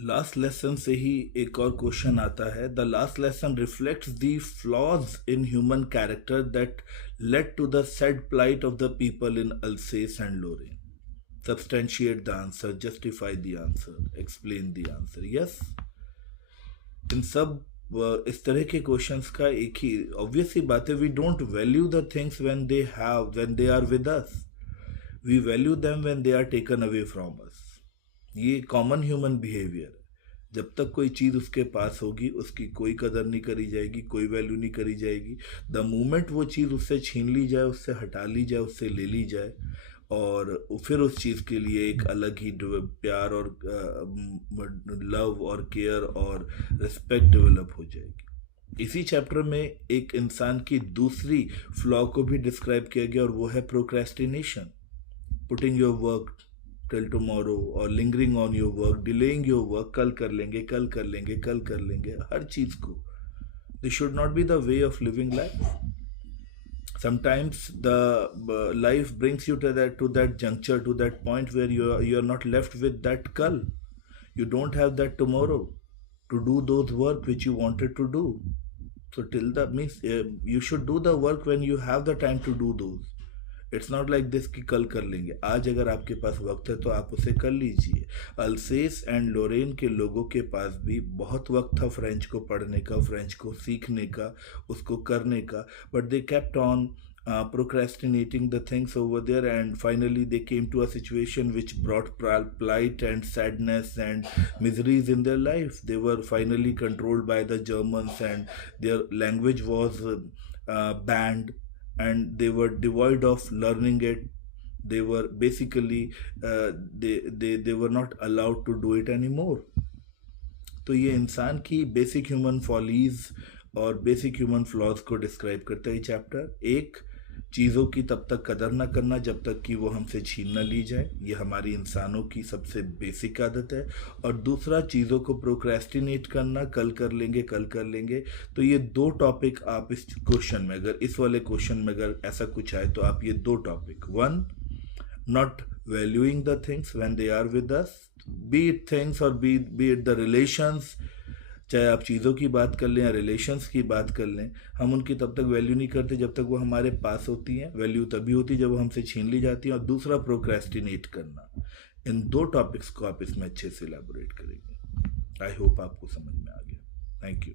Last lesson से ही एक और क्वेश्चन आता है। The last lesson reflects the flaws in human character that led to the sad plight of the people in Alsace and Lorraine. Substantiate the answer, justify the answer, explain the answer. Yes, इन सब इस तरह के questions का एक ही obvious सी बात है, we don't value the things when they are with us, we value them when they are taken away from us. ये कॉमन ह्यूमन बिहेवियर है। जब तक कोई चीज़ उसके पास होगी उसकी कोई कदर नहीं करी जाएगी, कोई वैल्यू नहीं करी जाएगी। द मोमेंट वो चीज़ उससे छीन ली जाए, उससे हटा ली जाए, उससे ले ली जाए, और फिर उस चीज़ के लिए एक अलग ही प्यार और लव और केयर और रिस्पेक्ट डेवलप हो जाएगी। इसी चैप्टर में एक इंसान की दूसरी फ्लॉ को भी डिस्क्राइब किया गया, और वो है procrastination. Putting your work till tomorrow और lingering on your work, delaying your work, कल कर लेंगे, कल कर लेंगे, कल कर लेंगे, हर चीज़ को। This should not be the way of living life. Sometimes the life brings you to that juncture, to that point where you are not left with that cull. You don't have that tomorrow to do those work which you wanted to do. So till the means you should do the work when you have the time to do those. It's not like this कि कल कर लेंगे। आज अगर आपके पास वक्त है तो आप उसे कर लीजिए। अल्सेस एंड लोरेन के लोगों के पास भी बहुत वक्त था फ्रेंच को पढ़ने का, फ्रेंच को सीखने का, उसको करने का, but they kept on procrastinating the things over there, and finally they came to a situation which brought plight and sadness and miseries in their life. They were finally controlled by the Germans, and their language was banned, and they were devoid of learning it. They were basically they were not allowed to do it anymore. तो ये इंसान की basic human follies और basic human flaws को describe करता है ये chapter. एक, चीज़ों की तब तक कदर ना करना जब तक कि वो हमसे छीन न ली जाए, ये हमारी इंसानों की सबसे बेसिक आदत है। और दूसरा, चीज़ों को प्रोक्रेस्टिनेट करना, कल कर लेंगे, कल कर लेंगे। तो ये दो टॉपिक आप इस क्वेश्चन में, अगर इस वाले क्वेश्चन में अगर ऐसा कुछ आए तो आप ये दो topic, one, not valuing the things when they are with us, be it things or be it the relations, चाहे आप चीज़ों की बात कर लें या रिलेशंस की बात कर लें, हम उनकी तब तक वैल्यू नहीं करते जब तक वो हमारे पास होती हैं। वैल्यू तभी होती है जब वो हमसे छीन ली जाती हैं। और दूसरा, प्रोक्रेस्टिनेट करना। इन दो टॉपिक्स को आप इसमें अच्छे से इलैबोरेट करेंगे। आई होप आपको समझ में आ गया। Thank you.